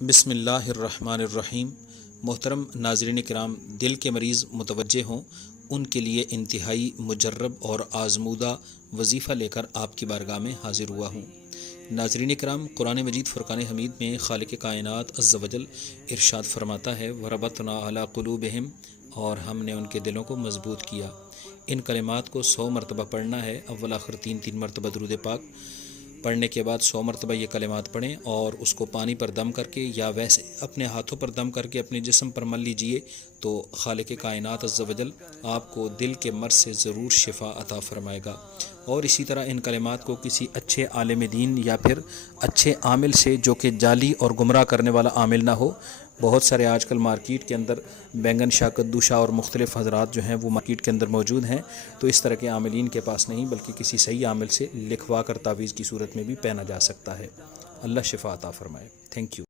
بسم اللہ الرحمن الرحیم۔ محترم ناظرین کرام، دل کے مریض متوجہ ہوں، ان کے لیے انتہائی مجرب اور آزمودہ وظیفہ لے کر آپ کی بارگاہ میں حاضر ہوا ہوں۔ ناظرین کرام، قرآن مجید فرقان حمید میں خالق کائنات عز و جل ارشاد فرماتا ہے وَرَبَطْنَا عَلَىٰ قُلُوبِهِمْ، اور ہم نے ان کے دلوں کو مضبوط کیا۔ ان کلمات کو 100 مرتبہ پڑھنا ہے، اول آخر 3 مرتبہ درود پاک پڑھنے کے بعد 100 مرتبہ یہ کلمات پڑھیں، اور اس کو پانی پر دم کر کے یا ویسے اپنے ہاتھوں پر دم کر کے اپنے جسم پر مل لیجئے، تو خالق کائنات عز و جل آپ کو دل کے مرض سے ضرور شفا عطا فرمائے گا۔ اور اسی طرح ان کلمات کو کسی اچھے عالم دین یا پھر اچھے عامل سے، جو کہ جعلی اور گمراہ کرنے والا عامل نہ ہو۔ بہت سارے آج کل مارکیٹ کے اندر بینگن شاہ، کدو شاہ اور مختلف حضرات جو ہیں وہ مارکیٹ کے اندر موجود ہیں، تو اس طرح کے عاملین کے پاس نہیں، بلکہ کسی صحیح عامل سے لکھوا کر تعویذ کی صورت میں بھی پہنا جا سکتا ہے۔ اللہ شفا عطا فرمائے۔ Thank you.